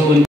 igsoon.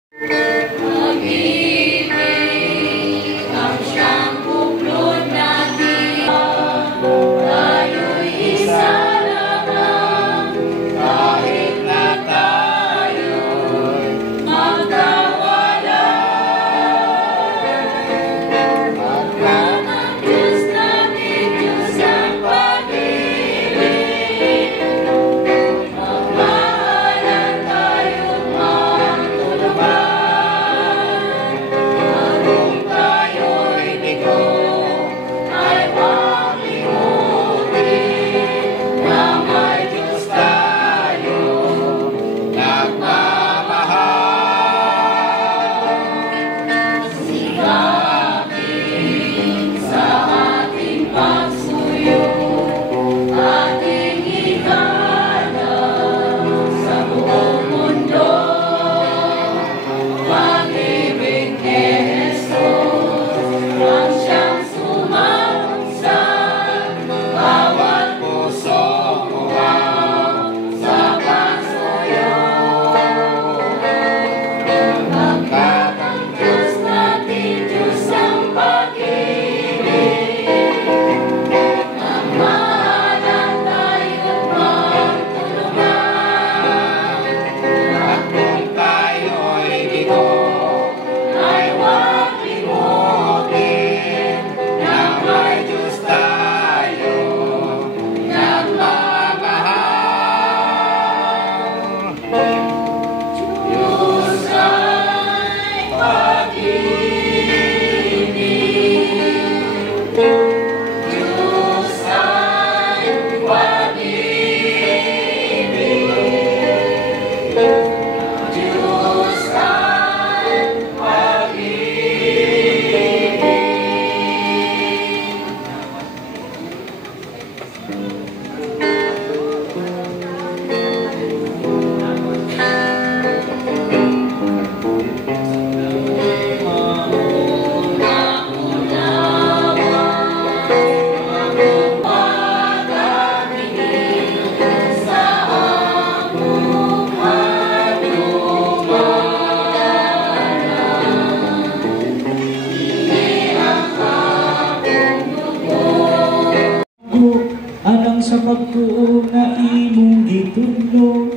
Sa pagtuo na imong gitulo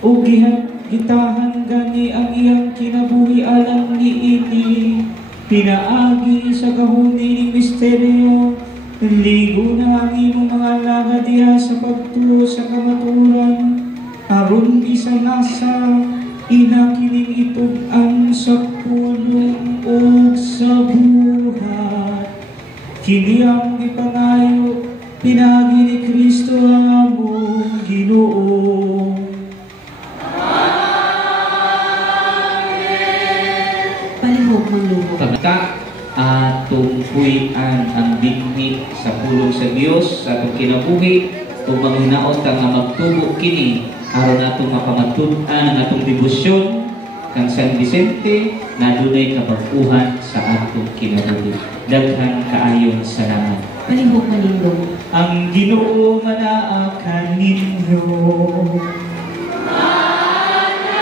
o gitahan gani ang iyang kinabuhi alang niini pinaagi sa kahuni ni misteryo ligo na ang imong mga laga diha sa pagtuo sa kamaturan aron isa nasa inakining itug-an sa pulong o sa buhat kini ang ipangayo pinagi ni Kristo ang among Ginoo. Amen. Palihog manlubog. Kamta atong puy-an ang bigmi sa pulong sa Dios sa atong kinabuhi ug manghinaot ta nga magtubo kini aron atong mapamatud-an ang atong debosyon kang San Vicente na dunay kabaguhan sa atong kinabuhi. Daghang kaayon salamat. Palihog manlubog. Ang Ginoo nga naa kaninyo. Manasa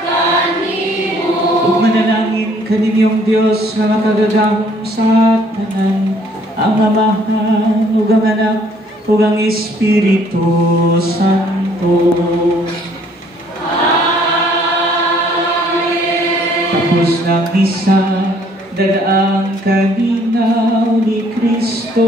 kanimo. Ug manalangin kaninyong Dios nga makagagahom sa tanan, ang Amahan ug ang Anak ug ang Espiritu Santo. Amen. Tapos na misa, dadaang kalinaw ni Kristo.